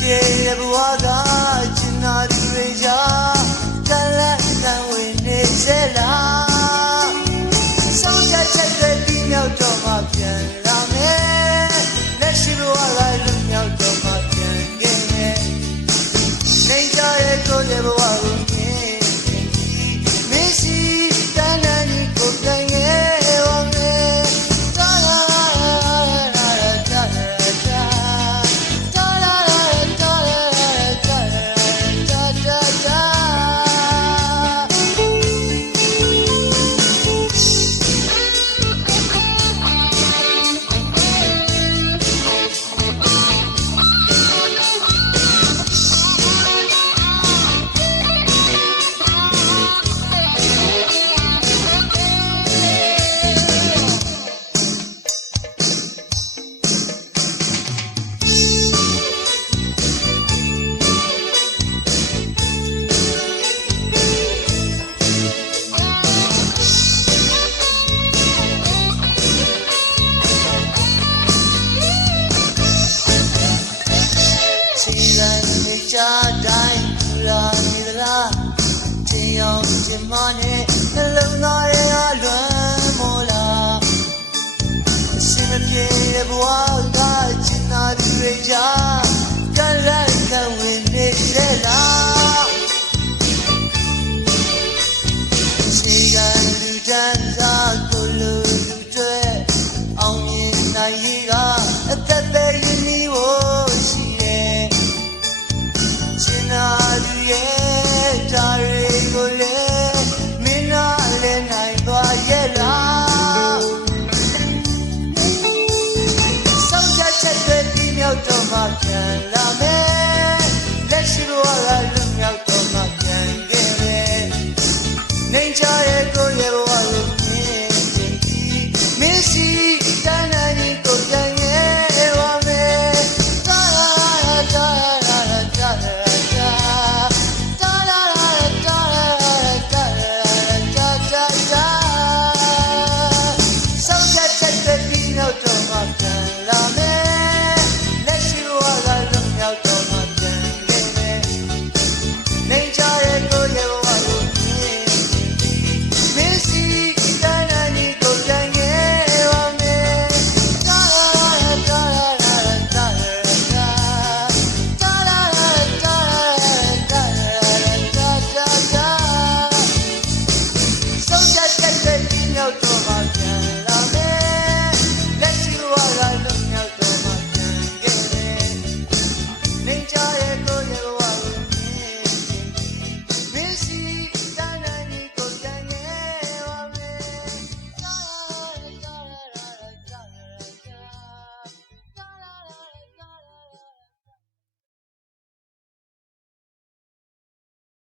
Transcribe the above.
ပြေဘဝကကျင်နာဒီတွေရာကလတ်တန်ဝင်နေစေလားစောင်းချက်ချက်တွေပြီးမြောက်တော့မှပြန်လာမယ်လက်ရှိဘဝကလွတ်မြောက်တော့မှပြန်ခဲ့မယ်နေကြရဲ့ကိုယ်ရဲ့ဘဝကိုမြင်မင်းစီတန်းတန်းကြီးကိုပြန်ခဲ့ပါမယ်တာလာလာတာတာတိုင်းပူရာနေလားတင်အောင်ချင်မနဲ့